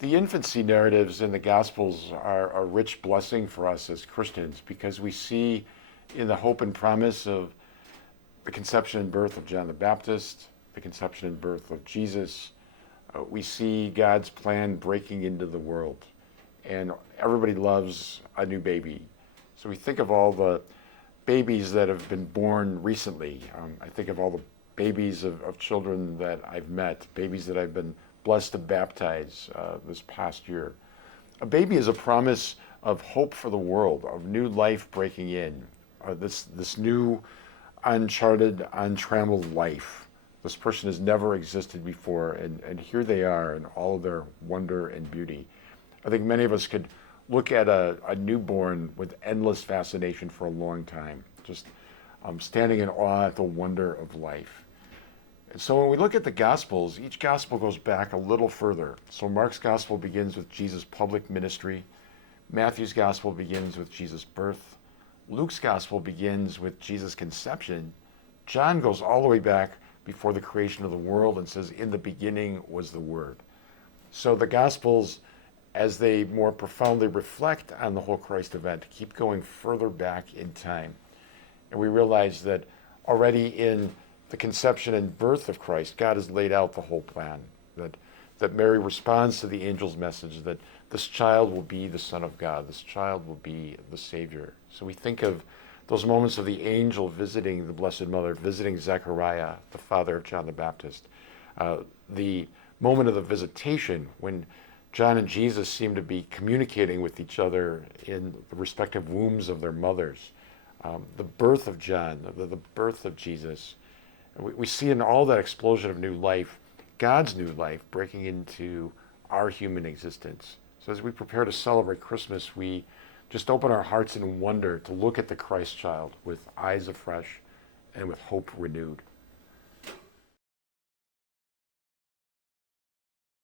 The infancy narratives in the Gospels are a rich blessing for us as Christians because we see in the hope and promise of the conception and birth of John the Baptist, the conception and birth of Jesus, we see God's plan breaking into the world. And everybody loves a new baby. So we think of all the babies that have been born recently. I think of all the babies of children that I've met, babies that I've been blessed to baptize this past year. A baby is a promise of hope for the world, of new life breaking in, this new uncharted, untrammeled life. This person has never existed before, and here they are in all of their wonder and beauty. I think many of us could look at a newborn with endless fascination for a long time, just standing in awe at the wonder of life. And so when we look at the Gospels, each Gospel goes back a little further. So Mark's Gospel begins with Jesus' public ministry. Matthew's Gospel begins with Jesus' birth. Luke's Gospel begins with Jesus' conception. John goes all the way back before the creation of the world and says, "In the beginning was the Word." So the Gospels, as they more profoundly reflect on the whole Christ event, keep going further back in time. And we realize that already in the conception and birth of Christ, God has laid out the whole plan, that Mary responds to the angel's message that this child will be the Son of God, this child will be the Savior. So we think of those moments of the angel visiting the Blessed Mother, visiting Zechariah, the father of John the Baptist, the moment of the visitation when John and Jesus seem to be communicating with each other in the respective wombs of their mothers, the birth of John, the birth of Jesus. We see in all that explosion of new life, God's new life breaking into our human existence. So as we prepare to celebrate Christmas, we just open our hearts in wonder to look at the Christ child with eyes afresh and with hope renewed.